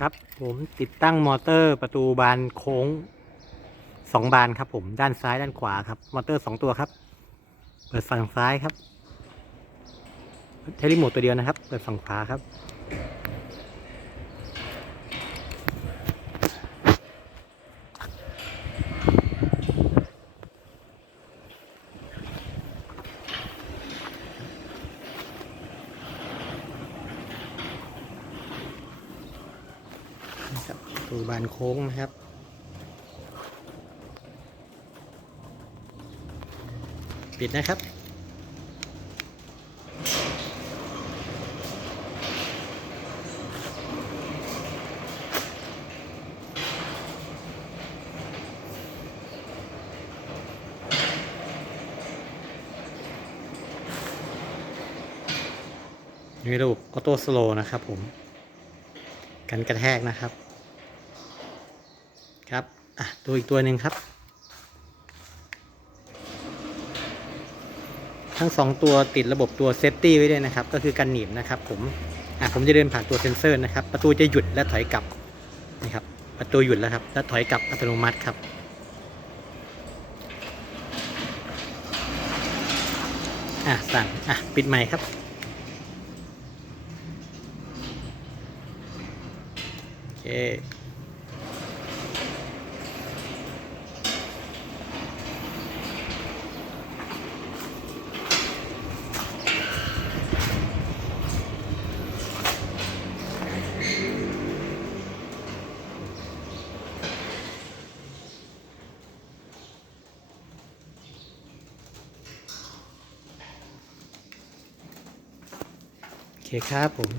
ครับผมติดตั้งมอเตอร์ประตูบานโค้งสองบานครับ ผมด้านซ้ายด้านขวาครับ มอเตอร์สองตัวครับ เปิดฝั่งซ้ายครับใช้รีโมทตัวเดียวนะครับ เปิดฝั่งขวาครับ ครับตูบานโค้งนะครับ ปิดนะครับมีระบบออโต้สโลนะครับผม กันกระแทกนะครับ ครับอะดูอีกตัวหนึ่งครับ ทั้งสองตัวติดระบบตัวเซฟตี้ไว้ด้วยนะครับ ก็คือกันหนีบนะครับ ผมอะผมจะเดินผ่านตัวเซ็นเซอร์นะครับ ประตูจะหยุดและถอยกลับนะครับประตูหยุดแล้วครับ และถอยกลับอัตโนมัติครับอะสั่งอะปิดใหม่ครับเคโอเค ครับผม